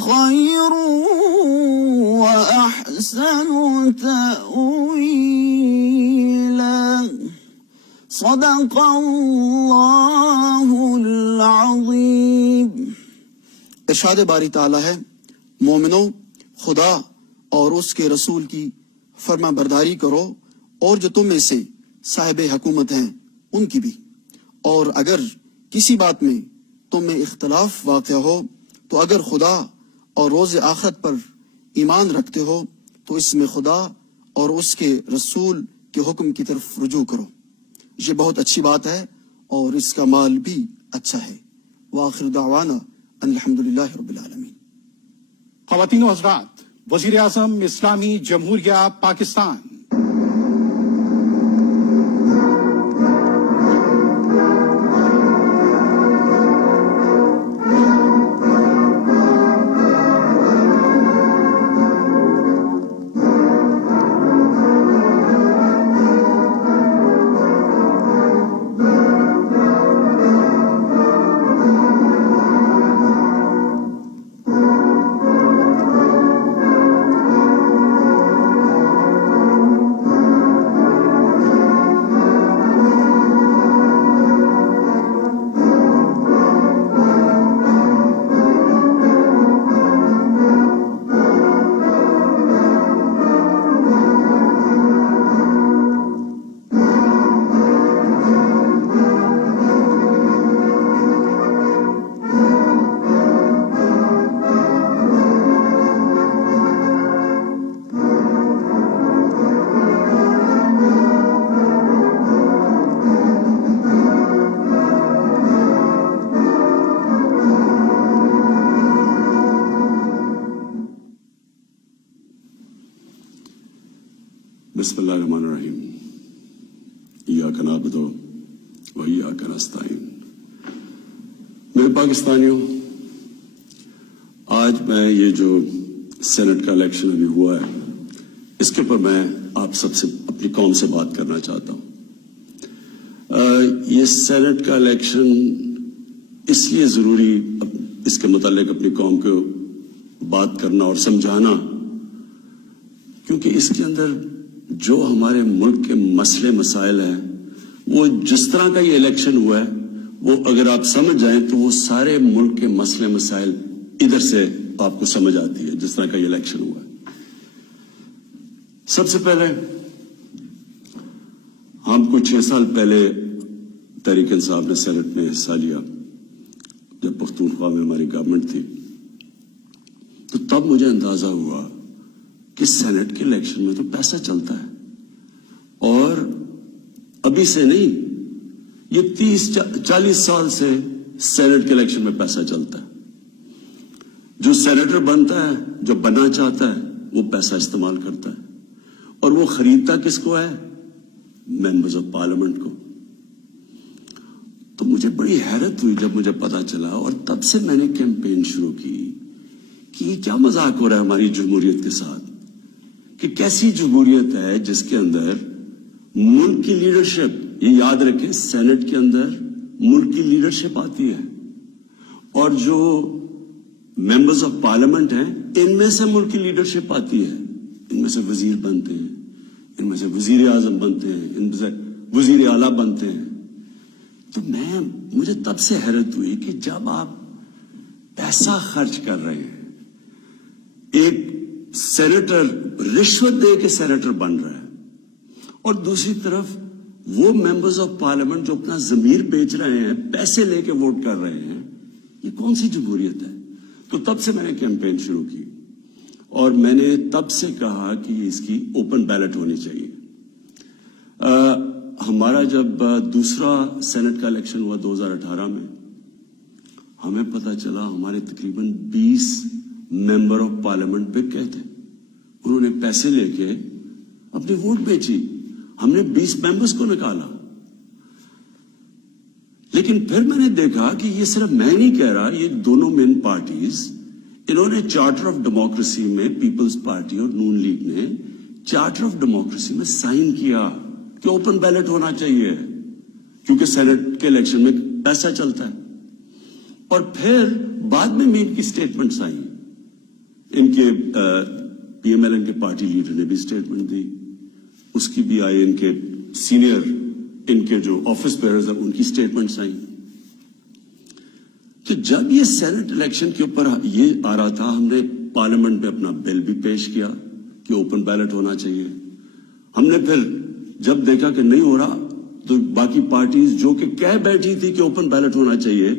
خير وأحسن تأويلا صدق اللہ العظیم۔ ارشاد باری تعالیٰ ہے، مومنوں خدا اور اس کے رسول کی فرما برداری کرو، اور جو تم میں سے صاحب حکومت ہیں ان کی بھی، اور اگر کسی بات میں تم میں اختلاف واقع ہو تو اگر خدا اور روز آخرت پر ایمان رکھتے ہو تو اس میں خدا اور اس کے رسول کے حکم کی طرف رجوع کرو، یہ بہت اچھی بات ہے اور اس کا مال بھی اچھا ہے۔ وآخر دعوانا ان الحمدللہ رب العالمین۔ خواتین و حضرات، وزیر اعظم اسلامی جمہوریہ پاکستان۔ بسم اللہ الرحمن الرحیم۔ ایاک نعبد و ایاک نستعین۔ میرے پاکستانیوں، آج میں یہ جو سینٹ کا الیکشن ابھی ہوا ہے، اس کے اوپر میں آپ سب سے، اپنی قوم سے بات کرنا چاہتا ہوں۔ یہ سینٹ کا الیکشن اس لیے ضروری، اس کے متعلق اپنی قوم کو بات کرنا اور سمجھانا، کیونکہ اس کے اندر جو ہمارے ملک کے مسئلے مسائل ہیں، وہ جس طرح کا یہ الیکشن ہوا ہے، وہ اگر آپ سمجھ جائیں تو وہ سارے ملک کے مسئلے مسائل ادھر سے آپ کو سمجھ آتی ہے، جس طرح کا یہ الیکشن ہوا ہے۔ سب سے پہلے ہم کچھ 6 سال پہلے تحریک انصاف نے سینٹ میں حصہ لیا، جب پختونخوا میں ہماری گورنمنٹ تھی، تو تب مجھے اندازہ ہوا کہ سینٹ کے الیکشن میں تو پیسہ چلتا ہے، اور ابھی سے نہیں، یہ 30-40 سال سے سینٹ کے الیکشن میں پیسہ چلتا ہے۔ جو سینیٹر بنتا ہے، جو بننا چاہتا ہے، وہ پیسہ استعمال کرتا ہے، اور وہ خریدتا کس کو ہے؟ ممبرز آف پارلیمنٹ کو۔ تو مجھے بڑی حیرت ہوئی جب مجھے پتا چلا، اور تب سے میں نے کیمپین شروع کی کہ یہ کیا مذاق ہو رہا ہے ہماری جمہوریت کے ساتھ، کہ کیسی جمہوریت ہے جس کے اندر ملک کی لیڈرشپ، یہ یاد رکھیں سینٹ کے اندر ملک کی لیڈرشپ آتی ہے، اور جو ممبرز آف پارلیمنٹ ہیں ان میں سے ملک کی لیڈرشپ آتی ہے، ان میں سے وزیر بنتے ہیں، ان میں سے وزیر اعظم بنتے ہیں، ان میں سے وزیر اعلیٰ بنتے ہیں۔ تو مجھے تب سے حیرت ہوئی کہ جب آپ پیسہ خرچ کر رہے ہیں، ایک سینیٹر رشوت دے کے سینیٹر بن رہا ہے، اور دوسری طرف وہ ممبرز آف پارلیمنٹ جو اپنا ضمیر بیچ رہے ہیں، پیسے لے کے ووٹ کر رہے ہیں، یہ کون سی جمہوریت ہے؟ تو تب سے میں نے کیمپین شروع کی، اور میں نے تب سے کہا کہ اس کی اوپن بیلٹ ہونی چاہیے۔ ہمارا جب دوسرا سینٹ کا الیکشن ہوا 2018 میں، ہمیں پتا چلا ہمارے تقریباً 20 ممبر آف پارلیمنٹ بک گئے تھے، انہوں نے پیسے لے کے اپنی ووٹ بیچی، ہم نے 20 ممبرز کو نکالا۔ لیکن پھر میں نے دیکھا کہ یہ صرف میں نہیں کہہ رہا، یہ دونوں مین پارٹیز، انہوں نے چارٹر آف ڈیموکریسی میں، پیپلز پارٹی اور نون لیگ نے چارٹر آف ڈیموکریسی میں سائن کیا کہ اوپن بیلٹ ہونا چاہیے، کیونکہ سینٹ کے الیکشن میں پیسہ چلتا ہے۔ اور پھر بعد میں ان کی سٹیٹمنٹس آئی ان کے پی ایم ایل این کے پارٹی لیڈر نے بھی اسٹیٹمنٹ دی, اس کی بھی آئی, ان کے سینئر ان کے جو آفس بیئرز ہیں ان کی اسٹیٹمنٹس آئیں. کہ جب یہ سینٹ الیکشن کے اوپر یہ آ رہا تھا, ہم نے پارلیمنٹ میں اپنا بل بھی پیش کیا کہ اوپن بیلٹ ہونا چاہیے. ہم نے پھر جب دیکھا کہ نہیں ہو رہا تو باقی پارٹیز جو کہ کہہ بیٹھی تھی کہ اوپن بیلٹ ہونا چاہیے,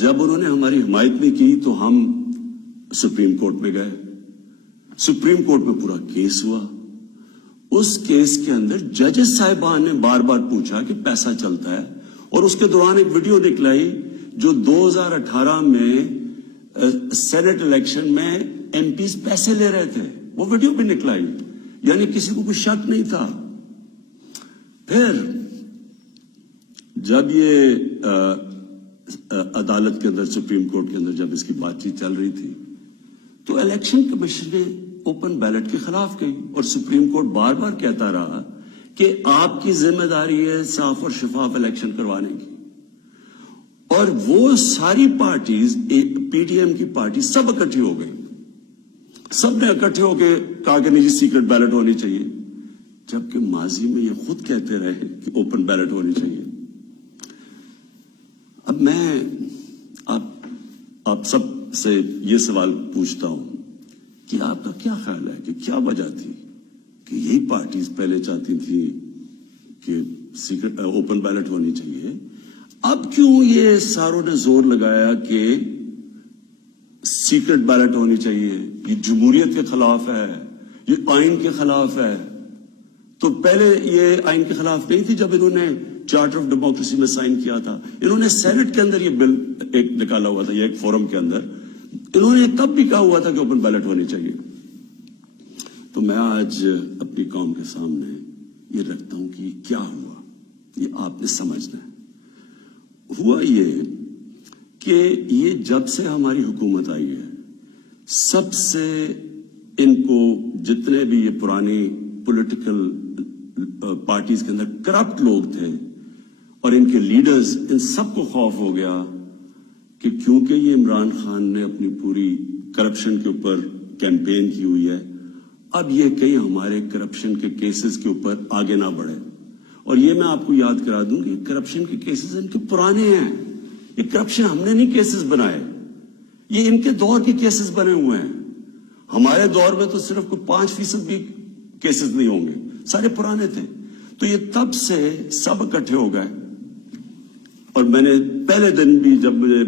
جب انہوں نے ہماری حمایت نہیں کی تو ہم سپریم کورٹ میں گئے. سپریم کورٹ میں پورا کیس ہوا. اس کیس کے اندر ججز صاحبان نے بار بار پوچھا کہ پیسہ چلتا ہے, اور اس کے دوران ایک ویڈیو نکلائی جو 2018 میں سینٹ الیکشن میں ایم پیز پیسے لے رہے تھے, وہ ویڈیو بھی نکلائی, یعنی کسی کو کوئی شک نہیں تھا. پھر جب یہ عدالت کے اندر, سپریم کورٹ کے اندر جب اس کی بات چیت چل رہی تھی تو الیکشن کمیشن نے اوپن بیلٹ کے خلاف گئی, اور سپریم کورٹ بار بار کہتا رہا کہ آپ کی ذمہ داری ہے صاف اور شفاف الیکشن کروانے کی. اور وہ ساری پارٹیز, پی ٹی ایم کی پارٹی سب اکٹھی ہو گئی, سب نے اکٹھے ہو کے کہا کہ نہیں جی سیکرٹ بیلٹ ہونی چاہیے, جبکہ ماضی میں یہ خود کہتے رہے کہ اوپن بیلٹ ہونی چاہیے. اب میں آپ سب سے یہ سوال پوچھتا ہوں کہ آپ کا کیا خیال ہے کہ کیا وجہ تھی کہ یہی پارٹیز پہلے چاہتی تھی کہ سیکرٹ اوپن بیلٹ ہونی چاہیے, اب کیوں یہ ساروں نے زور لگایا کہ سیکرٹ بیلٹ ہونی چاہیے؟ یہ جمہوریت کے خلاف ہے, یہ آئین کے خلاف ہے. تو پہلے یہ آئین کے خلاف نہیں تھی جب انہوں نے چارٹر آف ڈیموکریسی میں سائن کیا تھا. انہوں نے سینٹ کے اندر یہ بل ایک نکالا ہوا تھا, یہ ایک فورم کے اندر انہوں نے تب بھی کہا ہوا تھا کہ اوپن بیلٹ ہونی چاہیے. تو میں آج اپنی قوم کے سامنے یہ رکھتا ہوں کہ یہ کیا ہوا, یہ آپ نے سمجھنا ہے. ہوا یہ کہ یہ جب سے ہماری حکومت آئی ہے, سب سے ان کو جتنے بھی یہ پرانی پولیٹیکل پارٹیز کے اندر کرپٹ لوگ تھے اور ان کے لیڈرز, ان سب کو خوف ہو گیا کہ کیونکہ یہ عمران خان نے اپنی پوری کرپشن کے اوپر کیمپین کی ہوئی ہے, اب یہ کہیں ہمارے کرپشن کے کیسز کے اوپر آگے نہ بڑھے. اور یہ میں آپ کو یاد کرا دوں کہ کرپشن کے کیسز ان کے پرانے ہیں, یہ کرپشن ہم نے نہیں کیسز بنائے, یہ ان کے دور کے کیسز بنے ہوئے ہیں. ہمارے دور میں تو صرف کوئی 5% بھی کیسز نہیں ہوں گے, سارے پرانے تھے. تو یہ تب سے سب اکٹھے ہو گئے. اور میں نے پہلے دن بھی جب میں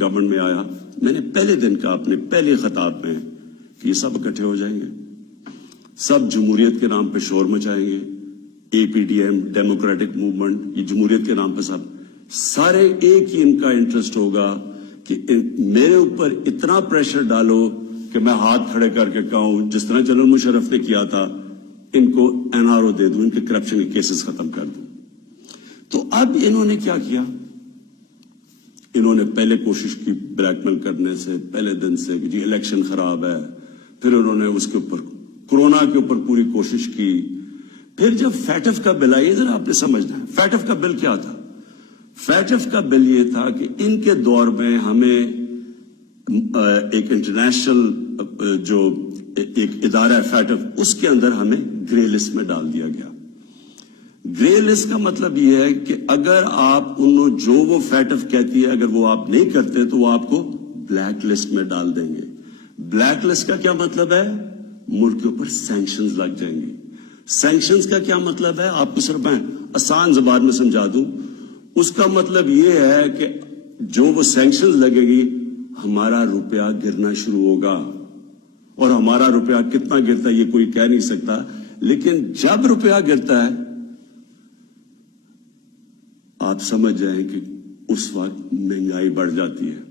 گورنمنٹ میں آیا, میں نے پہلے دن کہا اپنے پہلے خطاب میں کہ یہ سب اکٹھے ہو جائیں گے, سب جمہوریت کے نام پہ شور مچائیں گے. اے P D M, democratic movement, یہ جمہوریت کے نام پہ سب سارے ایک ہی ان کا انٹرسٹ ہوگا کہ میرے اوپر اتنا پریشر ڈالو کہ میں ہاتھ کھڑے کر کے کہوں جس طرح جنرل مشرف نے کیا تھا, ان کو این آر او دے دوں, ان کے کرپشن کے کیسز ختم کر دوں. تو اب انہوں نے کیا کیا, انہوں نے پہلے کوشش کی بلیک میل کرنے سے پہلے دن سے کہ جی الیکشن خراب ہے. پھر انہوں نے اس کے اوپر کورونا کے اوپر پوری کوشش کی. پھر جب فیٹف کا بل آئی, ذرا آپ نے سمجھنا ہے فیٹف کا بل کیا تھا. فیٹف کا بل یہ تھا کہ ان کے دور میں ہمیں ایک انٹرنیشنل جو ایک ادارہ ہے فیٹف, اس کے اندر ہمیں گرے لسٹ میں ڈال دیا گیا. گرے لسٹ کا مطلب یہ ہے کہ اگر آپ انہوں جو وہ فیٹف کہتی ہے اگر وہ آپ نہیں کرتے تو وہ آپ کو بلیک لسٹ میں ڈال دیں گے. بلیک لسٹ کا کیا مطلب ہے, ملک کے اوپر سینکشنز لگ جائیں گے. سینکشنز کا کیا مطلب ہے, آپ کو صرف میں آسان زبان میں سمجھا دوں. اس کا مطلب یہ ہے کہ جو وہ سینکشنز لگے گی ہمارا روپیہ گرنا شروع ہوگا, اور ہمارا روپیہ کتنا گرتا ہے یہ کوئی کہہ نہیں سکتا, لیکن جب روپیہ گرتا ہے آپ سمجھ جائیں کہ اس وقت مہنگائی بڑھ جاتی ہے,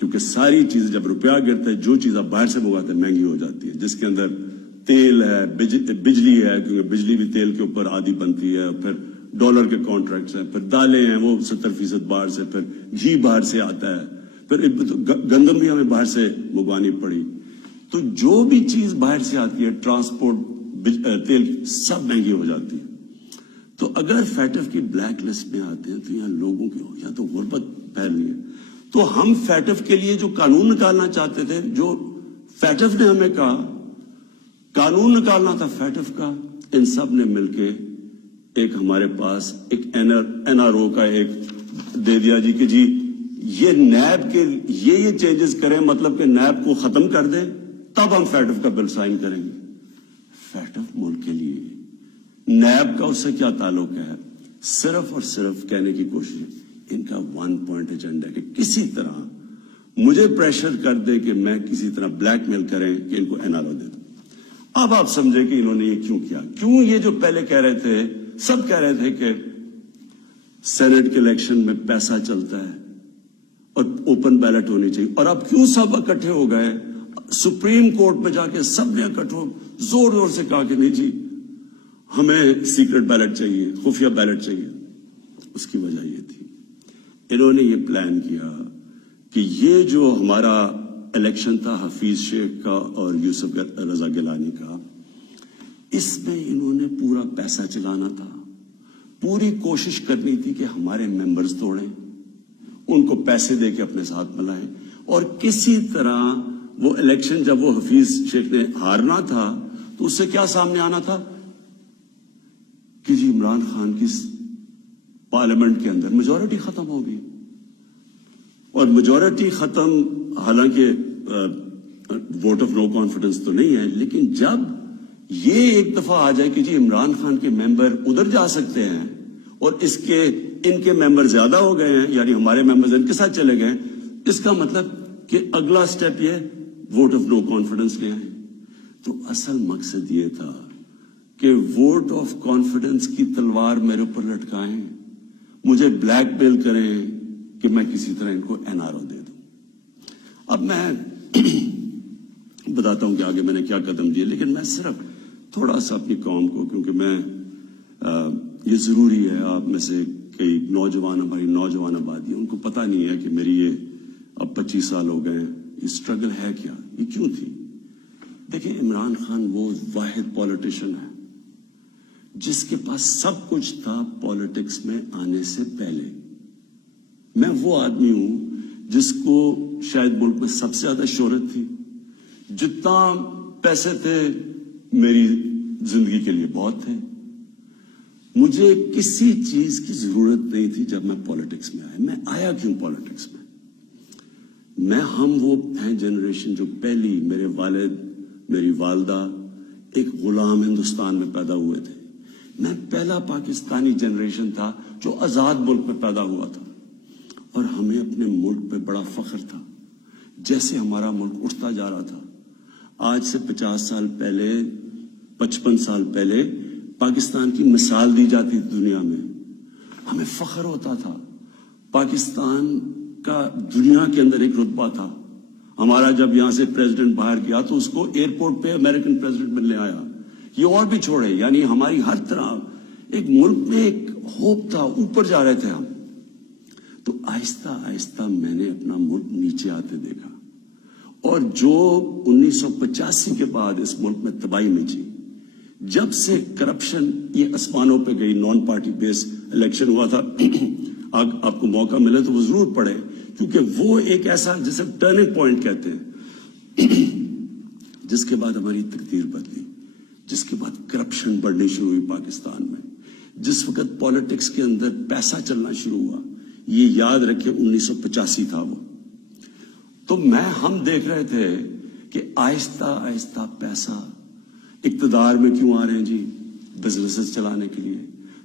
کیونکہ ساری چیزیں جب روپیہ گرتا ہے جو چیز آپ باہر سے منگاتے ہیں مہنگی ہو جاتی ہے, جس کے اندر تیل ہے, بجلی ہے, کیونکہ بجلی بھی تیل کے اوپر آدھی بنتی ہے, پھر ڈالر کے کانٹریکٹس ہیں, پھر دالیں ہیں وہ 70% باہر سے, پھر گھی باہر سے آتا ہے, پھر گندم بھی ہمیں باہر سے منگوانی پڑی. تو جو بھی چیز باہر سے آتی ہے, ٹرانسپورٹ, تیل, سب مہنگی ہو جاتی ہے. تو اگر فیٹف کی بلیک لسٹ میں آتے ہیں تو یہاں لوگوں کی یا تو غربت پھیل رہی ہے. تو ہم فیٹف کے لیے جو قانون نکالنا چاہتے تھے، جو فیٹف نے ہمیں کہا قانون نکالنا تھا فیٹف کا، ان سب نے مل کے ایک ہمارے پاس ایک این آر او کا ایک دے دیا جی کہ جی یہ نیب کے یہ چینجز کریں، مطلب کہ نیب کو ختم کر دیں، تب ہم فیٹف کا بل سائن کریں گے۔ فیٹف ملک کے لیے، نیب کا اس سے کیا تعلق ہے؟ صرف اور صرف کہنے کی کوشش، ان کا 1 پوائنٹ ایجنڈا ہے کہ کسی طرح مجھے پریشر کر دے کہ میں کسی طرح بلیک میل کریں کہ ان کو این آر او دے دوں۔ اب آپ سمجھے کہ انہوں نے یہ کیوں کیا؟ کیوں یہ جو پہلے کہہ رہے تھے، سب کہہ رہے تھے کہ سینٹ کے الیکشن میں پیسہ چلتا ہے اور اوپن بیلٹ ہونی چاہیے، اور اب کیوں سب اکٹھے ہو گئے؟ سپریم کورٹ میں جا کے سب نے اکٹھے ہو زور زور سے کہا کہ نہیں جی ہمیں سیکرٹ بیلٹ چاہیے، خفیہ بیلٹ چاہیے۔ اس کی وجہ یہ تھی، انہوں نے یہ پلان کیا کہ یہ جو ہمارا الیکشن تھا حفیظ شیخ کا اور یوسف رضا گیلانی کا، اس میں انہوں نے پورا پیسہ چلانا تھا، پوری کوشش کرنی تھی کہ ہمارے ممبرز توڑیں، ان کو پیسے دے کے اپنے ساتھ ملائیں، اور کسی طرح وہ الیکشن جب وہ حفیظ شیخ نے ہارنا تھا تو اس سے کیا سامنے آنا تھا کہ جی عمران خان کی پارلیمنٹ کے اندر میجورٹی ختم ہو گئی، اور میجورٹی ختم حالانکہ ووٹ آف نو کانفیڈنس تو نہیں ہے، لیکن جب یہ ایک دفعہ آ جائے کہ جی عمران خان کے ممبر ادھر جا سکتے ہیں اور ان کے ممبر زیادہ ہو گئے ہیں، یعنی ہمارے ممبرز ان کے ساتھ چلے گئے، اس کا مطلب کہ اگلا سٹیپ یہ ووٹ آف نو کانفیڈنس لے آئیں۔ تو اصل مقصد یہ تھا کہ ووٹ آف کانفیڈنس کی تلوار میرے اوپر لٹکائیں، مجھے بلیک میل کریں کہ میں کسی طرح ان کو این آر او دے دوں۔ اب میں بتاتا ہوں کہ آگے میں نے کیا قدم دیے، لیکن میں صرف تھوڑا سا اپنی قوم کو، کیونکہ میں یہ ضروری ہے، آپ میں سے کئی نوجوان، ہماری نوجوان آبادی، ان کو پتہ نہیں ہے کہ میری یہ اب 25 سال ہو گئے، یہ اسٹرگل ہے کیا، یہ کیوں تھی۔ دیکھیں عمران خان وہ واحد پولیٹیشین ہے جس کے پاس سب کچھ تھا پالیٹکس میں آنے سے پہلے۔ میں وہ آدمی ہوں جس کو شاید ملک میں سب سے زیادہ شہرت تھی، جتنا پیسے تھے میری زندگی کے لیے بہت تھے، مجھے کسی چیز کی ضرورت نہیں تھی جب میں پالیٹکس میں آیا۔ میں آیا کیوں پالیٹکس میں ہم وہ ہیں جنریشن جو پہلی، میرے والد میری والدہ ایک غلام ہندوستان میں پیدا ہوئے تھے، میں پہلا پاکستانی جنریشن تھا جو آزاد ملک میں پیدا ہوا تھا، اور ہمیں اپنے ملک پہ بڑا فخر تھا۔ جیسے ہمارا ملک اٹھتا جا رہا تھا، آج سے 50 سال پہلے 55 سال پہلے پاکستان کی مثال دی جاتی تھی دنیا میں، ہمیں فخر ہوتا تھا۔ پاکستان کا دنیا کے اندر ایک رتبہ تھا۔ ہمارا جب یہاں سے پریزیڈنٹ باہر گیا تو اس کو ایئرپورٹ پہ امریکن پریزیڈنٹ ملنے آیا، یہ اور بھی چھوڑے، یعنی ہماری ہر طرح ایک ملک میں ایک ہوپ تھا، اوپر جا رہے تھے ہم۔ تو آہستہ آہستہ میں نے اپنا ملک نیچے آتے دیکھا، اور جو 1985 کے بعد اس ملک میں تباہی مچی، جب سے کرپشن یہ آسمانوں پہ گئی، نان پارٹی بیس الیکشن ہوا تھا، آپ کو موقع ملے تو وہ ضرور پڑھے، کیونکہ وہ ایک ایسا جسے ٹرننگ پوائنٹ کہتے ہیں، جس کے بعد ہماری تقدیر بدلی، جس کے بعد کرپشن بڑھنی شروع ہوئی پاکستان میں، جس وقت پالیٹکس کے اندر پیسہ چلنا شروع ہوا، یہ یاد رکھے 1985 تھا وہ۔ تو ہم دیکھ رہے تھے کہ آہستہ آہستہ پیسہ اقتدار میں کیوں آ رہے ہیں جی؟ بزنس چلانے کے لیے۔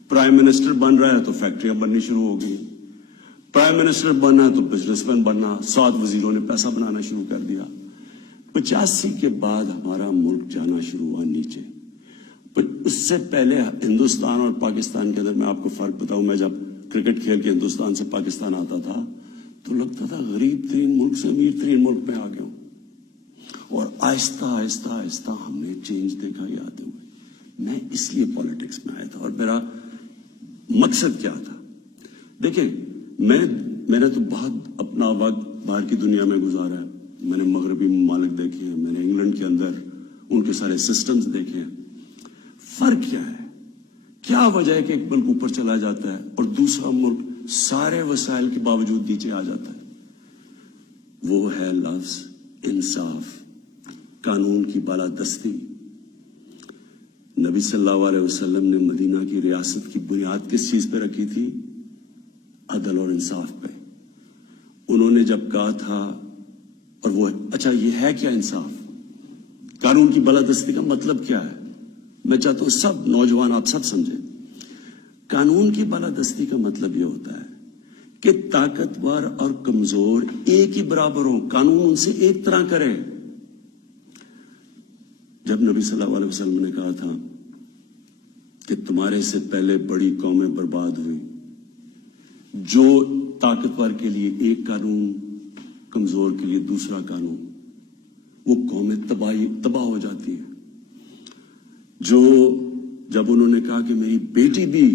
پرائم منسٹر بن رہا ہے تو فیکٹریاں بننی شروع ہو گئی، پرائم منسٹر بننا ہے تو بزنس مین بننا، 7 وزیروں نے پیسہ بنانا شروع کر دیا۔ 85 کے بعد ہمارا ملک جانا شروع ہوا نیچے۔ اس سے پہلے ہندوستان اور پاکستان کے اندر میں آپ کو فرق بتاؤں، میں جب کرکٹ کھیل کے ہندوستان سے پاکستان آتا تھا تو لگتا تھا غریب ترین ملک سے امیر ترین ملک میں آ گیا ہوں، اور آہستہ آہستہ آہستہ ہم نے چینج دیکھا یہ آتے ہوئے۔ میں اس لیے پالیٹکس میں آیا تھا، اور میرا مقصد کیا تھا؟ دیکھیں میں نے تو بہت اپنا وقت باہر کی دنیا میں گزارا ہے، میں نے مغربی ممالک دیکھے ہیں، میں نے انگلینڈ کے اندر ان کے سارے سسٹمز دیکھے ہیں۔ فرق کیا ہے؟ کیا وجہ ہے کہ ایک ملک اوپر چلا جاتا ہے اور دوسرا ملک سارے وسائل کے باوجود نیچے آ جاتا ہے؟ وہ ہے لفظ انصاف، قانون کی بالادستی۔ نبی صلی اللہ علیہ وسلم نے مدینہ کی ریاست کی بنیاد کس چیز پہ رکھی تھی؟ عدل اور انصاف پہ۔ انہوں نے جب کہا تھا، اور وہ اچھا یہ ہے کیا انصاف؟ قانون کی بالادستی کا مطلب کیا ہے؟ میں چاہتا ہوں سب نوجوان آپ سب سمجھیں۔ قانون کی بالادستی کا مطلب یہ ہوتا ہے کہ طاقتور اور کمزور ایک ہی برابر ہوں، قانون ان سے ایک طرح کرے۔ جب نبی صلی اللہ علیہ وسلم نے کہا تھا کہ تمہارے سے پہلے بڑی قومیں برباد ہوئی، جو طاقتور کے لیے ایک قانون، کمزور کے لیے دوسرا قانون، وہ قومیں تباہ ہو جاتی ہیں۔ جو جب انہوں نے کہا کہ میری بیٹی بھی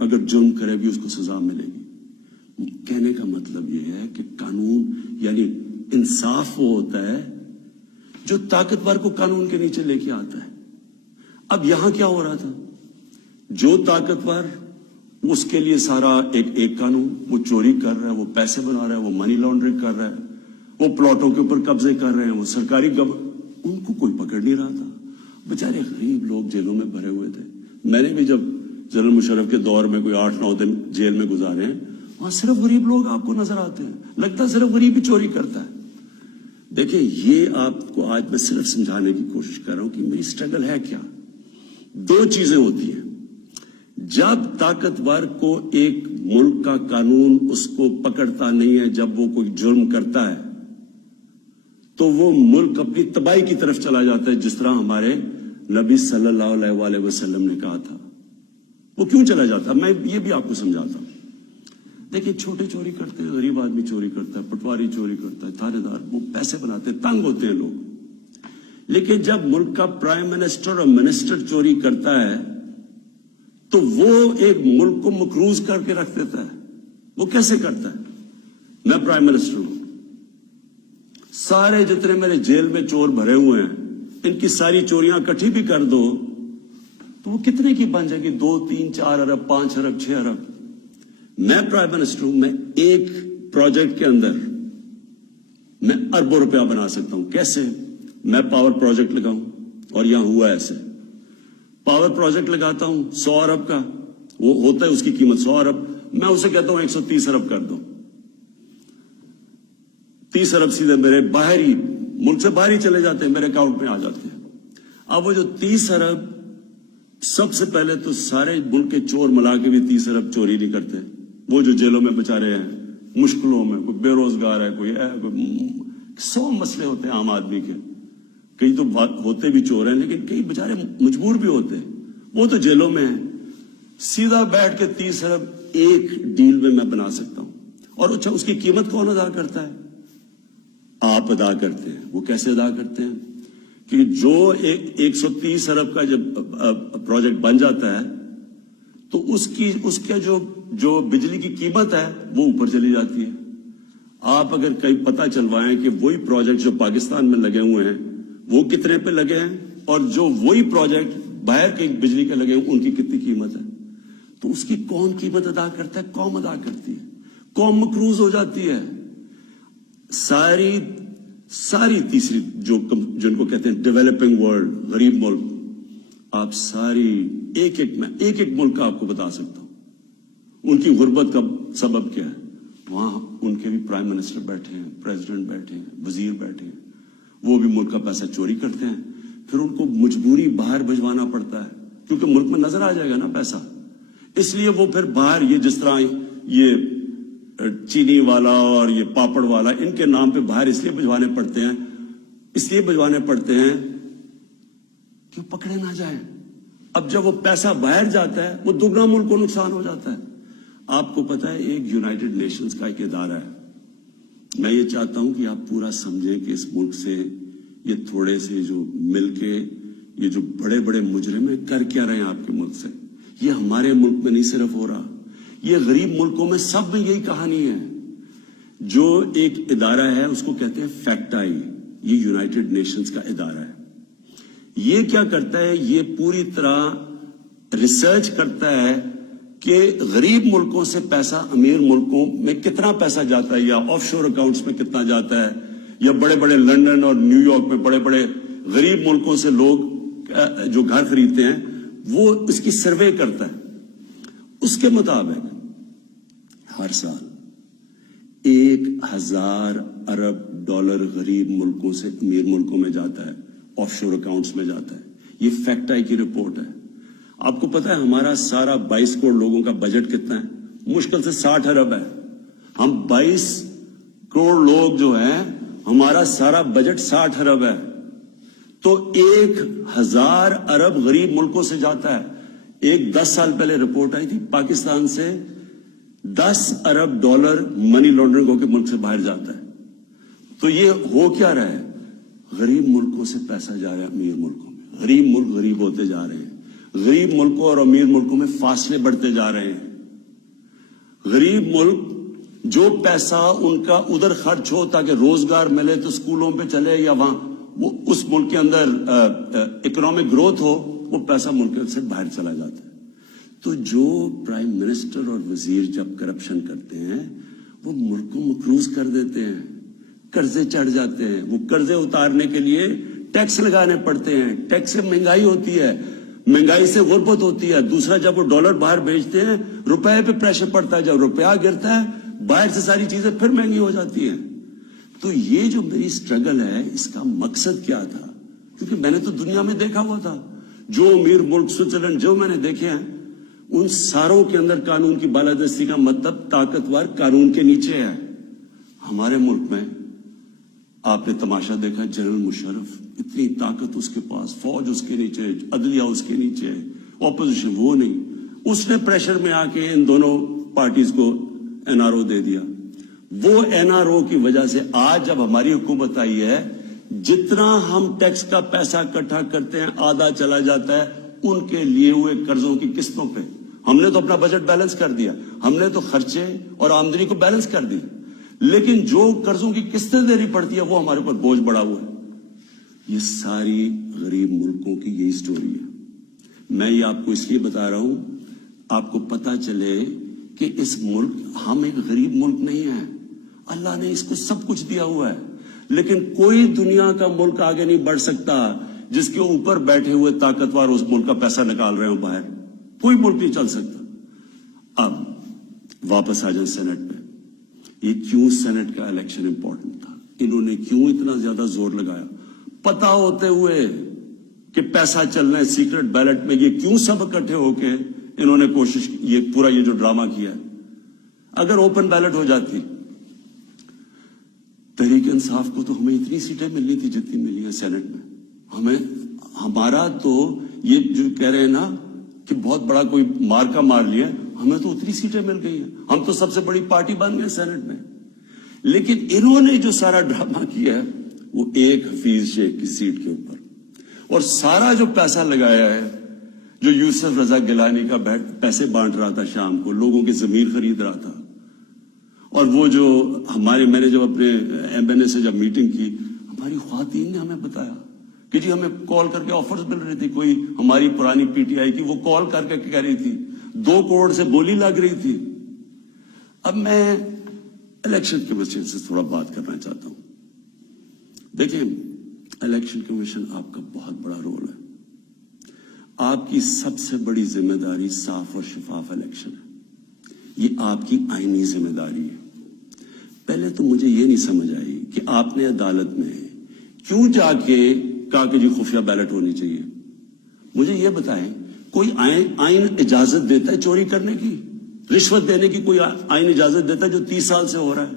اگر جرم کرے بھی اس کو سزا ملے گی، کہنے کا مطلب یہ ہے کہ قانون یعنی انصاف وہ ہوتا ہے جو طاقتور کو قانون کے نیچے لے کے آتا ہے۔ اب یہاں کیا ہو رہا تھا؟ جو طاقتور اس کے لیے سارا ایک قانون، وہ چوری کر رہا ہے، وہ پیسے بنا رہا ہے، وہ منی لانڈرنگ کر رہا ہے، وہ پلاٹوں کے اوپر قبضے کر رہے ہیں، وہ سرکاری ان کو کوئی پکڑ نہیں رہا تھا۔ بیچارے غریب لوگ جیلوں میں بھرے ہوئے تھے۔ میں نے بھی جب جنرل مشرف کے دور میں کوئی 8-9 دن جیل میں گزارے ہیں، وہاں صرف غریب لوگ آپ کو نظر آتے ہیں، لگتا ہے صرف غریب ہی چوری کرتا ہے۔ دیکھیں، یہ آپ کو آج میں صرف سمجھانے کی کوشش کر رہا ہوں کہ میری سٹرگل ہے کیا۔ دو چیزیں ہوتی ہیں، جب طاقتور کو ایک ملک کا قانون اس کو پکڑتا نہیں ہے، جب وہ کوئی جرم کرتا ہے تو وہ ملک اپنی تباہی کی طرف چلا جاتا ہے، جس طرح ہمارے نبی صلی اللہ علیہ وسلم نے کہا تھا۔ وہ کیوں چلا جاتا؟ میں یہ بھی آپ کو سمجھاتا ہوں۔ دیکھیں، چھوٹے چوری کرتے ہیں، غریب آدمی چوری کرتا ہے، پٹواری چوری کرتا ہے، تھانے دار، وہ پیسے بناتے ہیں، تنگ ہوتے ہیں لوگ۔ لیکن جب ملک کا پرائم منسٹر اور منسٹر چوری کرتا ہے تو وہ ایک ملک کو مقروض کر کے رکھ دیتا ہے۔ وہ کیسے کرتا ہے؟ میں پرائم منسٹر ہوں، سارے جتنے میرے جیل میں چور بھرے ہوئے ہیں، ان کی ساری چوریاں اکٹھی بھی کر دو تو وہ کتنے کی بن جائے گی؟ 2, 3, 4 ارب، 5 ارب، 6 ارب۔ میں پرائم منسٹر ہوں، میں ایک پروجیکٹ کے اندر میں اربوں روپیہ بنا سکتا ہوں۔ کیسے؟ میں پاور پروجیکٹ لگاؤں، اور یہاں ہوا ایسے، پاور پروجیکٹ لگاتا ہوں 100 ارب کا، وہ ہوتا ہے اس کی قیمت 100 ارب، میں اسے کہتا ہوں 130 ارب کر دو۔ 30 ارب سیدھے میرے باہری ملک سے باہر ہی چلے جاتے ہیں، میرے اکاؤنٹ میں آ جاتے ہیں۔ اب وہ جو 30 ارب، سب سے پہلے تو سارے ملک کے چور ملا کے بھی 30 ارب چوری نہیں کرتے۔ وہ جو جیلوں میں بچارے ہیں، مشکلوں میں، کوئی بے روزگار ہے، کوئی 100 مسئلے ہوتے ہیں عام آدمی کے، کئی تو ہوتے بھی چور ہیں لیکن کئی بچارے مجبور بھی ہوتے ہیں، وہ تو جیلوں میں ہیں۔ سیدھا بیٹھ کے 30 ارب ایک ڈیل میں بنا سکتا ہوں۔ اور اچھا، اس کی قیمت کون ادا کرتا ہے؟ آپ ادا کرتے ہیں۔ وہ کیسے ادا کرتے ہیں؟ کہ جو 130 ارب کا جب پروجیکٹ بن جاتا ہے تو اس کا جو بجلی کی قیمت ہے وہ اوپر چلی جاتی ہے۔ آپ اگر کہیں پتہ چلوائیں کہ وہی پروجیکٹ جو پاکستان میں لگے ہوئے ہیں وہ کتنے پہ لگے ہیں، اور جو وہی پروجیکٹ باہر کے بجلی کے لگے ہیں ان کی کتنی قیمت ہے، تو اس کی کون قیمت ادا کرتا ہے؟ قوم ادا کرتی ہے۔ قوم مقروض ہو جاتی ہے۔ ساری تیسری جن کو کہتے ہیں ڈیولپنگ ورلڈ، غریب ملک، آپ ساری ایک ملک کا آپ کو بتا سکتا ہوں ان کی غربت کا سبب کیا ہے۔ وہاں ان کے بھی پرائم منسٹر بیٹھے ہیں، پریزیڈنٹ بیٹھے ہیں، وزیر بیٹھے ہیں، وہ بھی ملک کا پیسہ چوری کرتے ہیں، پھر ان کو مجبوری باہر بھجوانا پڑتا ہے کیونکہ ملک میں نظر آ جائے گا نا پیسہ، اس لیے وہ پھر باہر، یہ جس طرح یہ چینی والا اور یہ پاپڑ والا، ان کے نام پہ باہر اس لیے بھجوانے پڑتے ہیں کہ وہ پکڑے نہ جائیں۔ اب جب وہ پیسہ باہر جاتا ہے وہ دگنا ملک کو نقصان ہو جاتا ہے۔ آپ کو پتا ہے ایک یونائٹڈ نیشنز کا ایک ادارہ ہے، میں یہ چاہتا ہوں کہ آپ پورا سمجھیں کہ اس ملک سے یہ تھوڑے سے جو مل کے یہ جو بڑے بڑے مجرم ہیں کر کیا رہے ہیں آپ کے ملک سے۔ یہ ہمارے ملک میں نہیں صرف ہو رہا، یہ غریب ملکوں میں سب میں یہی کہانی ہے۔ جو ایک ادارہ ہے اس کو کہتے ہیں فیکٹائی، یہ یونائٹڈ نیشنز کا ادارہ ہے۔ یہ کیا کرتا ہے؟ یہ پوری طرح ریسرچ کرتا ہے کہ غریب ملکوں سے پیسہ امیر ملکوں میں کتنا پیسہ جاتا ہے، یا آف شور اکاؤنٹس میں کتنا جاتا ہے، یا بڑے بڑے لندن اور نیو یارک میں بڑے بڑے غریب ملکوں سے لوگ جو گھر خریدتے ہیں وہ اس کی سروے کرتا ہے. اس کے مطابق ہر سال 1000 ارب ڈالر غریب ملکوں سے امیر ملکوں میں جاتا ہے, آف شور اکاؤنٹس میں جاتا ہے. یہ فیکٹ آئی کی رپورٹ ہے. آپ کو پتا ہے ہمارا سارا 22 کروڑ لوگوں کا بجٹ کتنا ہے؟ مشکل سے 60 ارب ہے. ہم 22 کروڑ لوگ جو ہیں, ہمارا سارا بجٹ 60 ارب ہے. تو 1000 ارب غریب ملکوں سے جاتا ہے. ایک 10 سال پہلے رپورٹ آئی تھی پاکستان سے 10 ارب ڈالر منی لانڈرنگ ہو کے ملک سے باہر جاتا ہے. تو یہ ہو کیا رہا ہے؟ غریب ملکوں سے پیسہ جا رہا ہے امیر ملکوں میں. غریب ملک غریب ہوتے جا رہے ہیں. غریب ملکوں اور امیر ملکوں میں فاصلے بڑھتے جا رہے ہیں. غریب ملک جو پیسہ ان کا ادھر خرچ ہو تاکہ روزگار ملے تو اسکولوں پہ چلے یا وہاں وہ اس ملک کے اندر اکنامک گروتھ ہو, وہ پیسہ ملک سے باہر چلا جاتا ہے. تو جو پرائم منسٹر اور وزیر جب کرپشن کرتے ہیں وہ ملک کو مقروض کر دیتے ہیں, قرضے چڑھ جاتے ہیں. وہ قرضے اتارنے کے لیے ٹیکس لگانے پڑتے ہیں. ٹیکس سے مہنگائی ہوتی ہے, مہنگائی سے غربت ہوتی ہے. دوسرا جب وہ ڈالر باہر بھیجتے ہیں روپے پہ پریشر پڑتا ہے. جب روپیہ گرتا ہے باہر سے ساری چیزیں پھر مہنگی ہو جاتی ہیں. تو یہ جو میری سٹرگل ہے اس کا مقصد کیا تھا؟ کیونکہ میں نے تو دنیا میں دیکھا ہوا تھا جو امیر ملک سوئٹزرلینڈ جو میں نے دیکھے ہیں ان ساروں کے اندر قانون کی بالادستی کا مطلب طاقتور قانون کے نیچے ہے. ہمارے ملک میں آپ نے تماشا دیکھا, جنرل مشرف اتنی طاقت اس کے پاس, فوج اس کے نیچے, عدلیہ اس کے نیچے, اپوزیشن وہ نہیں. اس نے پریشر میں آ کے ان دونوں پارٹیز کو NRO دے دیا. وہ NRO کی وجہ سے آج جب ہماری حکومت آئی ہے جتنا ہم ٹیکس کا پیسہ اکٹھا کرتے ہیں آدھا چلا جاتا ہے ان کے لیے ہوئے قرضوں کی قسطوں پہ. ہم نے تو اپنا بجٹ بیلنس کر دیا, ہم نے تو خرچے اور آمدنی کو بیلنس کر دی, لیکن جو قرضوں کی قسطیں دینی پڑتی ہے وہ ہمارے اوپر بوجھ بڑا ہوا ہے. یہ ساری غریب ملکوں کی یہی سٹوری ہے. میں یہ آپ کو اس لیے بتا رہا ہوں آپ کو پتا چلے کہ اس ملک, ہم ایک غریب ملک نہیں ہے. اللہ نے اس کو سب کچھ دیا ہوا ہے, لیکن کوئی دنیا کا ملک آگے نہیں بڑھ سکتا جس کے اوپر بیٹھے ہوئے طاقتور اس ملک کا پیسہ نکال رہے ہوں باہر. کوئی ملک نہیں چل سکتا. اب واپس آ جائیں سینٹ پہ. یہ کیوں سینٹ کا الیکشن امپورٹنٹ تھا؟ انہوں نے کیوں اتنا زیادہ زور لگایا پتا ہوتے ہوئے کہ پیسہ چلنا ہے سیکرٹ بیلٹ میں؟ یہ کیوں سب اکٹھے ہو کے انہوں نے کوشش, یہ پورا یہ جو ڈرامہ کیا ہے؟ اگر اوپن بیلٹ ہو جاتی تحریک انصاف کو تو ہمیں اتنی سیٹیں ملنی تھی جتنی ملی ہیں سینٹ میں. ہمیں, ہمارا تو یہ جو کہہ رہے ہیں نا کہ بہت بڑا کوئی مارکا مار لیا, ہمیں تو اتنی سیٹیں مل گئی ہیں, ہم تو سب سے بڑی پارٹی بن گئے سینٹ میں. لیکن انہوں نے جو سارا ڈرامہ کیا ہے وہ ایک حفیظ شیخ کی سیٹ کے اوپر, اور سارا جو پیسہ لگایا ہے جو یوسف رضا گیلانی کا پیسے بانٹ رہا تھا شام کو, لوگوں کی ضمیر خرید رہا تھا. اور وہ جو ہمارے, میں نے جب اپنے MNA سے جب میٹنگ کی, ہماری خواتین نے ہمیں بتایا کہ جی ہمیں کال کر کے آفرز مل رہی تھی. کوئی ہماری پرانی PTI کی وہ کال کر کے کہہ رہی تھی 2 کروڑ سے بولی لگ رہی تھی. اب میں الیکشن کمیشن سے تھوڑا بات کرنا چاہتا ہوں. دیکھیں, الیکشن کمیشن آپ کا بہت بڑا رول ہے. آپ کی سب سے بڑی ذمہ داری صاف اور شفاف الیکشن ہے. یہ آپ کی آئینی ذمہ داری ہے. پہلے تو مجھے یہ نہیں سمجھ آئی کہ آپ نے عدالت میں کیوں جا کے کہا کہ جی خفیہ بیلٹ ہونی چاہیے. مجھے یہ بتائیں, کوئی آئین اجازت دیتا ہے چوری کرنے کی, رشوت دینے کی؟ کوئی آئین اجازت دیتا ہے جو 30 سال سے ہو رہا ہے؟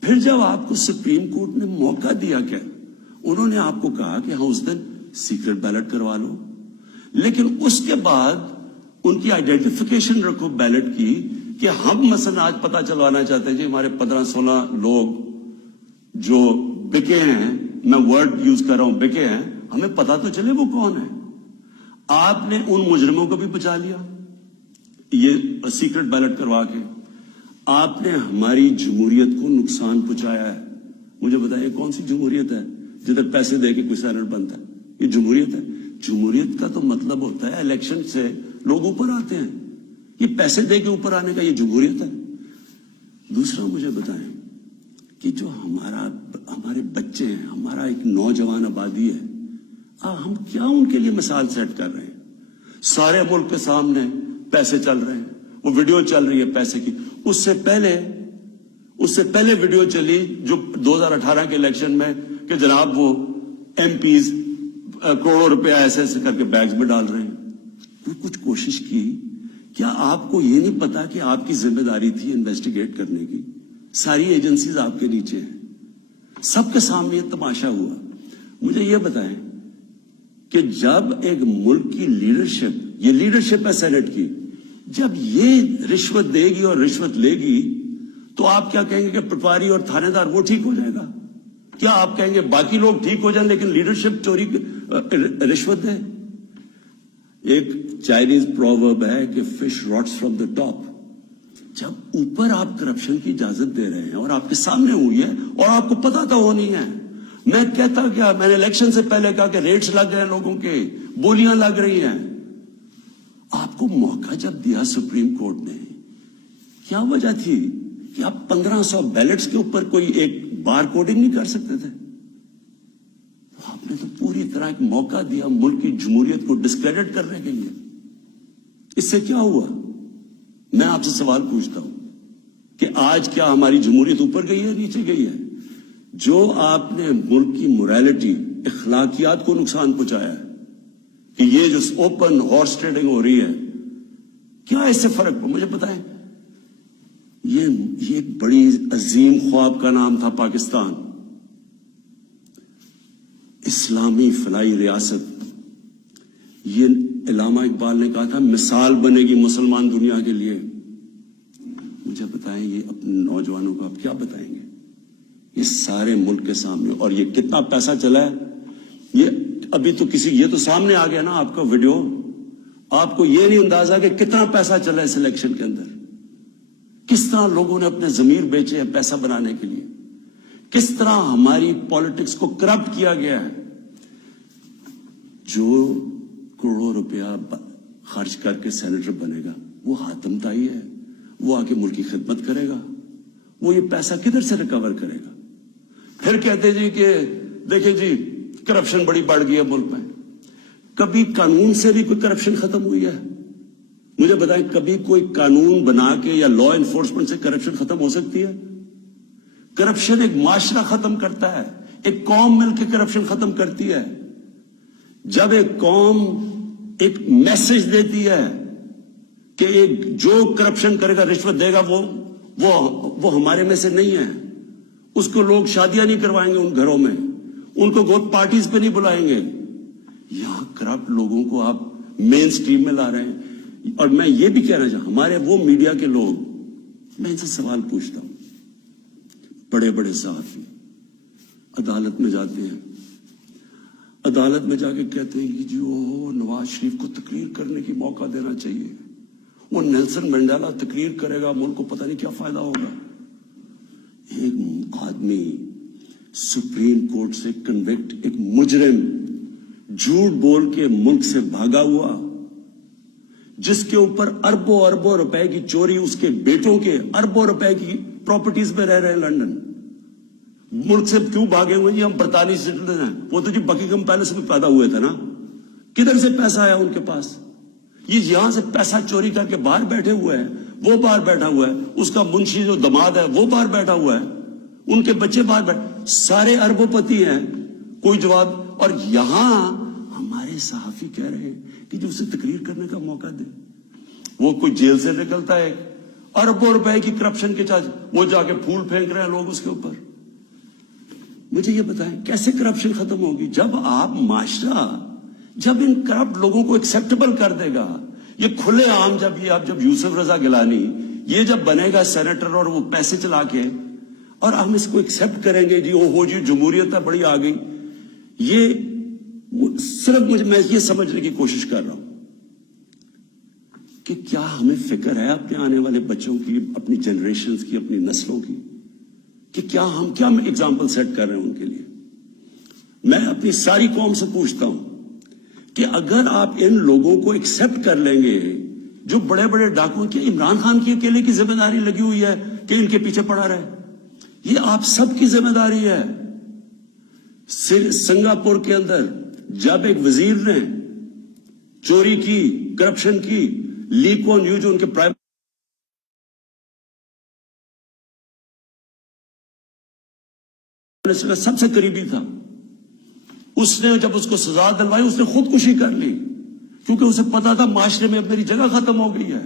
پھر جب آپ کو سپریم کورٹ نے موقع دیا, کیا انہوں نے آپ کو کہا کہ ہاں اس دن سیکرٹ بیلٹ کروا لو, لیکن اس کے بعد ان کی آئیڈینٹیفیکیشن رکھو بیلٹ کی کہ ہم مثلا آج پتا چلوانا چاہتے ہیں جی ہمارے 15-16 لوگ جو بکے ہیں, میں ورڈ یوز کر رہا ہوں بکے ہیں, ہمیں پتا تو چلے وہ کون ہے. آپ نے ان مجرموں کو بھی بچا لیا یہ سیکرٹ بیلٹ کروا کے. آپ نے ہماری جمہوریت کو نقصان پہنچایا ہے. مجھے بتائیے کون سی جمہوریت ہے جدھر پیسے دے کے کوئی سینٹ بنتا ہے؟ یہ جمہوریت ہے؟ جمہوریت کا تو مطلب ہوتا ہے الیکشن سے لوگ اوپر آتے ہیں. یہ پیسے دے کے اوپر آنے کا یہ جمہوریت ہے؟ دوسرا مجھے بتائیں کہ جو ہمارے بچے ہیں, ہمارا ایک نوجوان آبادی ہے, ہم کیا ان کے لیے مثال سیٹ کر رہے ہیں؟ سارے ملک کے سامنے پیسے چل رہے ہیں, وہ ویڈیو چل رہی ہے پیسے کی. اس سے پہلے ویڈیو چلی جو 2018 کے الیکشن میں کہ جناب وہ ایم پیز کروڑوں روپے ایسے کر کے بیگز میں ڈال رہے ہیں. کچھ کوشش کی؟ کیا آپ کو یہ نہیں پتا کہ آپ کی ذمہ داری تھی انویسٹیگیٹ کرنے کی؟ ساری ایجنسیز آپ کے نیچے ہیں, سب کے سامنے یہ تماشا ہوا. مجھے یہ بتائیں کہ جب ایک ملک کی لیڈرشپ, یہ لیڈرشپ ہے سینٹ کی, جب یہ رشوت دے گی اور رشوت لے گی تو آپ کیا کہیں گے کہ پٹواری اور تھانے دار وہ ٹھیک ہو جائے گا؟ کیا آپ کہیں گے باقی لوگ ٹھیک ہو جائیں لیکن لیڈرشپ چوری رشوت دے؟ ایک چائنیز پروورب ہے کہ fish rots from the top. جب اوپر آپ کرپشن کی اجازت دے رہے ہیں اور آپ کے سامنے ہوئی ہے اور آپ کو پتا تو ہونی ہے. میں کہتا کیا, میں نے الیکشن سے پہلے کہا کہ ریٹس لگ گئے لوگوں کے, بولیاں لگ رہی ہیں. آپ کو موقع جب دیا سپریم کورٹ نے, کیا وجہ تھی کہ آپ 1500 بیلٹس کے اوپر کوئی ایک بار کوڈنگ نہیں کر سکتے تھے؟ آپ نے تو پوری طرح ایک موقع دیا ملک کی جمہوریت کو ڈسکریڈٹ کرنے کے لیے. اس سے کیا ہوا؟ میں آپ سے سوال پوچھتا ہوں کہ آج کیا ہماری جمہوریت اوپر گئی ہے نیچے گئی ہے؟ جو آپ نے ملک کی موریلٹی, اخلاقیات کو نقصان پہنچایا ہے کہ یہ جو اوپن ہارس ٹریڈنگ ہو رہی ہے, کیا اس سے فرق؟ مجھے بتائیں. یہ ایک بڑی عظیم خواب کا نام تھا پاکستان, اسلامی فلاحی ریاست. یہ علامہ اقبال نے کہا تھا مثال بنے گی مسلمان دنیا کے لیے. مجھے بتائیں یہ اپنے نوجوانوں کو آپ کیا بتائیں گے؟ یہ سارے ملک کے سامنے, اور یہ کتنا پیسہ چلا ہے یہ ابھی تو یہ تو سامنے آ گیا نا آپ کا ویڈیو. آپ کو یہ نہیں اندازہ کہ کتنا پیسہ چلا ہے اس الیکشن کے اندر, کس طرح لوگوں نے اپنے ضمیر بیچے ہیں پیسہ بنانے کے لیے, کس طرح ہماری پالیٹکس کو کرپٹ کیا گیا ہے. جو کروڑوں روپیہ خرچ کر کے سینیٹر بنے گا وہ حاتم تائی ہے, وہ آ کے ملک کی خدمت کرے گا, وہ یہ پیسہ کدھر سے ریکور کرے گا؟ پھر کہتے جی کہ دیکھیں جی کرپشن بڑی بڑھ گئی ہے ملک میں. کبھی قانون سے بھی کوئی کرپشن ختم ہوئی ہے؟ مجھے بتائیں, کبھی کوئی قانون بنا کے یا لا انفورسمنٹ سے کرپشن ختم ہو سکتی ہے؟ کرپشن ایک معاشرہ ختم کرتا ہے, ایک قوم مل کے کرپشن ختم کرتی ہے. جب ایک قوم ایک میسج دیتی ہے کہ جو کرپشن کرے گا, رشوت دے گا, وہ ہمارے میں سے نہیں ہے, اس کو لوگ شادیاں نہیں کروائیں گے ان گھروں میں, ان کو گوت پارٹیز پہ نہیں بلائیں گے. یہاں کرپٹ لوگوں کو آپ مین سٹریم میں لا رہے ہیں. اور میں یہ بھی کہنا چاہتا ہوں, ہمارے وہ میڈیا کے لوگ, میں ان سے سوال پوچھتا ہوں, بڑے بڑے صحافی عدالت میں جاتے ہیں, عدالت میں جا کے کہتے ہیں کہ جی نواز شریف کو تقریر کرنے کی موقع دینا چاہیے, وہ نیلسن منڈیلا تقریر کرے گا, ملک کو پتہ نہیں کیا فائدہ ہوگا. ایک آدمی سپریم کورٹ سے کنوکٹ, ایک مجرم جھوٹ بول کے ملک سے بھاگا ہوا, جس کے اوپر اربوں اربوں روپے کی چوری, اس کے بیٹوں کے اربوں روپے کی پراپرٹیز میں رہ رہے ہیں لنڈن. ملک سے کیوں بھاگے ہوئے جی؟ ہم برطانوی سٹیزن ہیں. وہ تو جی بکنگھم پیلس میں پیدا ہوئے تھے نا, کدھر سے پیسہ آیا ان کے پاس؟ یہ یہاں سے پیسہ چوری کر کے باہر بیٹھے ہوئے ہیں, وہ باہر بیٹھا ہوا ہے, اس کا منشی جو دماد ہے وہ باہر بیٹھا ہوا ہے, ان کے بچے باہر بیٹھے, سارے اربوں پتی ہیں, کوئی جواب. اور یہاں ہمارے صحافی کہہ رہے ہیں کہ جو اسے تقریر کرنے کا موقع دے, وہ کوئی جیل سے نکلتا ہے اربوں روپے کی کرپشن کے چارج, وہ جا کے پھول پھینک رہے ہیں لوگ اس کے اوپر. مجھے یہ بتائیں کیسے کرپشن ختم ہوگی؟ جب آپ معاشرہ جب ان کرپٹ لوگوں کو ایکسیپٹیبل کر دے گا. یہ کھلے عام جب یوسف رضا گیلانی یہ جب بنے گا سینیٹر اور وہ پیسے چلا کے, اور ہم اس کو ایکسیپٹ کریں گے جی جی جمہوریت ہے بڑی آ گئی. یہ صرف میں یہ سمجھنے کی کوشش کر رہا ہوں کہ کیا ہمیں فکر ہے اپنے آنے والے بچوں کی, اپنی جنریشنز کی, اپنی نسلوں کی, کہ کیا ہم ایگزامپل سیٹ کر رہے ہیں ان کے لیے. میں اپنی ساری قوم سے پوچھتا ہوں کہ اگر آپ ان لوگوں کو ایکسپٹ کر لیں گے جو بڑے بڑے ڈاکو, کہ عمران خان کی اکیلے کی ذمہ داری لگی ہوئی ہے کہ ان کے پیچھے پڑا رہے؟ یہ آپ سب کی ذمہ داری ہے. سنگاپور کے اندر جب ایک وزیر نے چوری کی، کرپشن کی، لی کوان یو جو ان کے پرائم منسٹر کا سب سے قریبی تھا، اس نے جب اس کو سزا دلوائی اس نے خودکشی کر لی، کیونکہ اسے پتا تھا معاشرے میں اب میری جگہ ختم ہو گئی ہے.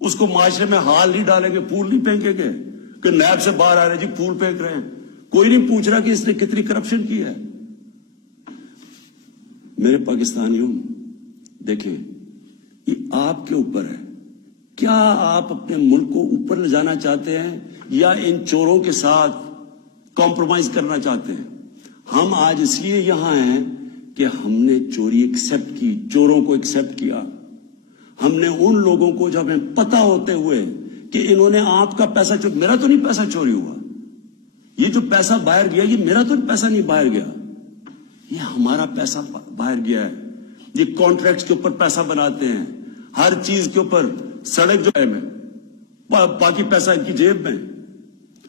اس کو معاشرے میں ہال نہیں ڈالیں گے، پھول نہیں پھینکیں گے کہ نیب سے باہر آ رہے جی پھول پھینک رہے ہیں. کوئی نہیں پوچھ رہا کہ اس نے کتنی کرپشن کی ہے. میرے پاکستانیوں، دیکھیں یہ آپ کے اوپر ہے. کیا آپ اپنے ملک کو اوپر لے جانا چاہتے ہیں یا ان چوروں کے ساتھ کمپرومائز کرنا چاہتے ہیں؟ ہم آج اس لیے یہاں ہیں کہ ہم نے چوری ایکسپٹ کی، چوروں کو ایکسپٹ کیا. ہم نے ان لوگوں کو جب ہمیں پتا ہوتے ہوئے کہ انہوں نے آپ کا پیسہ میرا تو نہیں پیسہ چوری ہوا، یہ جو پیسہ باہر گیا یہ میرا تو پیسہ نہیں باہر گیا، یہ ہمارا پیسہ باہر گیا ہے. یہ کانٹریکٹس کے اوپر پیسہ بناتے ہیں، ہر چیز کے اوپر، سڑک جو ہے میں باقی پیسہ ان کی جیب میں.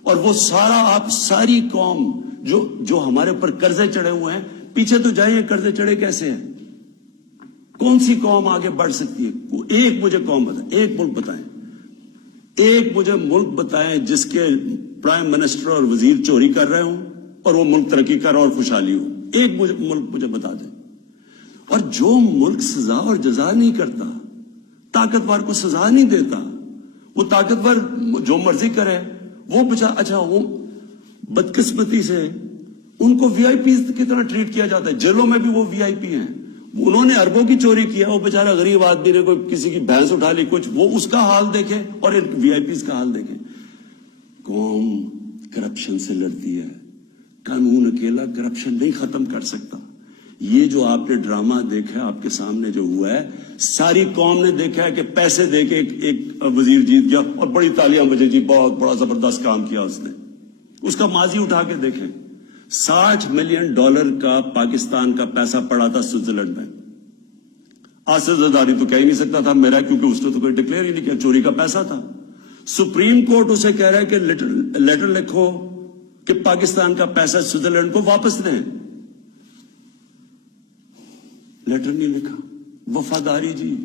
اور وہ سارا آپ ساری قوم جو ہمارے اوپر قرضے چڑھے ہوئے ہیں، پیچھے تو جائیں قرضے چڑھے کیسے ہیں؟ کون سی قوم آگے بڑھ سکتی ہے؟ ایک مجھے قوم بتائیں، ایک ملک بتائیں، ایک مجھے ملک بتائیں جس کے پرائم منسٹر اور وزیر چوری کر رہے ہوں اور وہ ملک ترقی کر رہا اور خوشحالی ہو. ایک ملک مجھے بتا دیں. اور جو ملک سزا اور جزا نہیں کرتا، طاقتور کو سزا نہیں دیتا، وہ طاقتور جو مرضی کرے، وہ اچھا وہ بدقسمتی سے ان کو وی آئی پی کی طرح ٹریٹ کیا جاتا ہے. جیلوں میں بھی وہ وی آئی پی ہیں. انہوں نے اربوں کی چوری کیا، وہ بیچارہ غریب آدمی نے کوئی کسی کی بھینس اٹھا لی کچھ، وہ اس کا حال دیکھے اور وی آئی پیز کا حال دیکھے. قوم کرپشن سے لڑتی ہے، قانون اکیلا کرپشن نہیں ختم کر سکتا. یہ جو آپ نے ڈرامہ دیکھا آپ کے سامنے جو ہوا ہے، ساری قوم نے دیکھا ہے کہ پیسے دے کے ایک وزیر جیت گیا اور بڑی تالیاں بجے جی بہت بڑا زبردست کام کیا اس نے. اس کا ماضی اٹھا کے دیکھیں، $60 ملین کا پاکستان کا پیسہ پڑا تھا سوئٹزرلینڈ میں. آصف زرداری تو کہہ ہی نہیں سکتا تھا میرا، کیونکہ اس نے تو کوئی ڈکلیئر ہی نہیں کیا، چوری کا پیسہ تھا. سپریم کورٹ اسے کہہ رہا ہے کہ لیٹر لکھو کہ پاکستان کا پیسہ سوئٹزرلینڈ کو واپس دیں. لیٹر نہیں لکھا. وفاداری جی،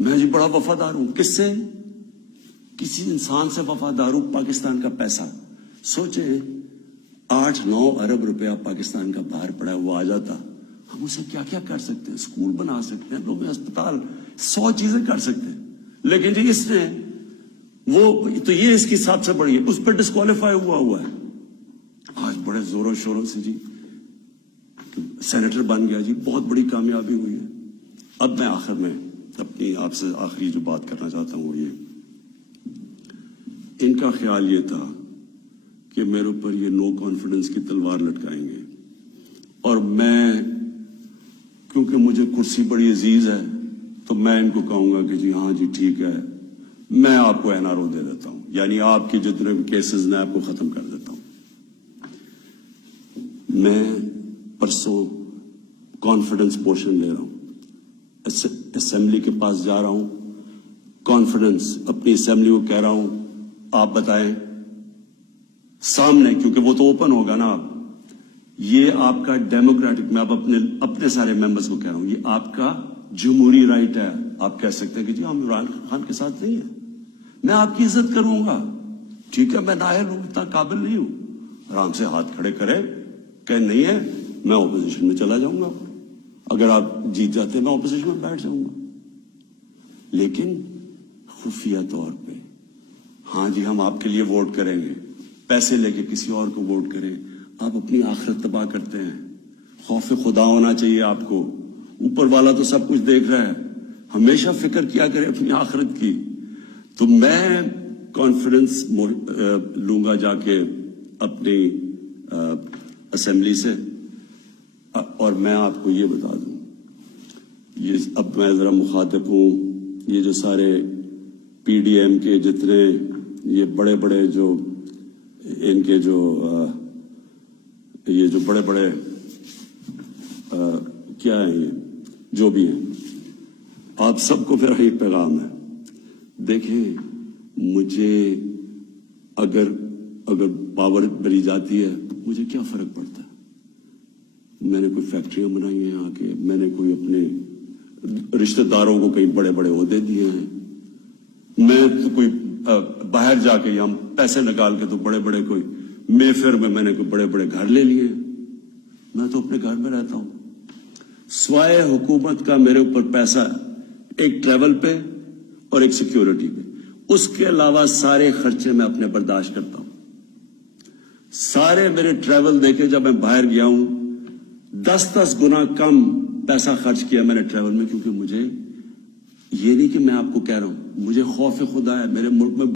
میں جی بڑا وفادار ہوں. کس سے؟ کسی انسان سے وفادار ہوں. پاکستان کا پیسہ سوچیں، 8-9 ارب روپیہ پاکستان کا باہر پڑا ہے، وہ آ جاتا، ہم اسے کیا کیا کر سکتے ہیں؟ اسکول بنا سکتے ہیں، لوگ اسپتال، 100 چیزیں کر سکتے ہیں. لیکن جی اس نے وہ تو یہ اس کی سب سے بڑی ہے، اس پہ ڈسکوالیفائی ہوا ہے. آج بڑے زوروں شوروں سے جی سینیٹر بن گیا، جی بہت بڑی کامیابی ہوئی ہے. اب میں آخر میں اپنی آپ سے آخری جو بات کرنا چاہتا ہوں وہ یہ، ان کا خیال یہ تھا کہ میرے اوپر یہ نو کانفیڈنس کی تلوار لٹکائیں گے، اور میں کیونکہ مجھے کرسی بڑی عزیز ہے تو میں ان کو کہوں گا کہ جی ہاں جی ٹھیک ہے، میں آپ کو این آر او دے دیتا ہوں، یعنی آپ کے جتنے بھی کیسز میں آپ کو ختم کر دیتا ہوں. میں پرسوں کانفیڈنس پوشن لے رہا ہوں، اسمبلی کے پاس جا رہا ہوں، کانفیڈنس اپنی اسمبلی کو کہہ رہا ہوں آپ بتائیں سامنے، کیونکہ وہ تو اوپن ہوگا نا. یہ آپ کا ڈیموکریٹک، میں اب اپنے سارے ممبرز کو کہہ رہا ہوں، یہ آپ کا جمہوری رائٹ ہے. آپ کہہ سکتے ہیں کہ جی ہم عمران خان کے ساتھ نہیں ہیں، میں آپ کی عزت کروں گا، ٹھیک ہے، میں نااہل ہوں، اتنا قابل نہیں ہوں. آرام سے ہاتھ کھڑے کرے کہ نہیں ہے، میں اپوزیشن میں چلا جاؤں گا. اگر آپ جیت جاتے میں اپوزیشن میں بیٹھ جاؤں گا. لیکن خفیہ طور پہ ہاں جی ہم آپ کے لیے ووٹ کریں گے، پیسے لے کے کسی اور کو ووٹ کریں. آپ اپنی آخرت تباہ کرتے ہیں. خوف خدا ہونا چاہیے آپ کو. اوپر والا تو سب کچھ دیکھ رہا ہے، ہمیشہ فکر کیا کرے اپنی آخرت کی. تو میں کانفیڈنس لوں گا جا کے اپنی اسمبلی سے. اور میں آپ کو یہ بتا دوں، یہ اب میں ذرا مخاطب ہوں، یہ جو سارے پی ڈی ایم کے جتنے یہ بڑے بڑے جو ان کے جو یہ جو بڑے بڑے کیا ہیں، یہ جو بھی ہیں، آپ سب کو میرا یہ پیغام ہے. دیکھیں، مجھے اگر اگر پاور بری جاتی ہے مجھے کیا فرق پڑتا ہے؟ میں نے کوئی فیکٹریاں بنائی ہیں آ کے، میں نے کوئی اپنے رشتہ داروں کو کئی بڑے بڑے عہدے دیے ہیں، میں تو کوئی باہر جا کے یہاں پیسے نکال کے تو بڑے بڑے کوئی مے فیئر میں نے کوئی بڑے بڑے گھر لے لیے ہیں۔ میں تو اپنے گھر میں رہتا ہوں، سوائے حکومت کا میرے اوپر پیسہ ایک ٹریول پہ اور ایک سیکیورٹی پہ، اس کے علاوہ سارے خرچے میں اپنے برداشت کرتا ہوں۔ سارے میرے ٹریول دیکھے، جب میں باہر گیا ہوں 10 گنا کم پیسہ خرچ کیا میں نے ٹریول میں، کیونکہ مجھے یہ نہیں کہ میں آپ کو کہہ رہا ہوں، مجھے خوف خدا ہے۔ میرے ملک میں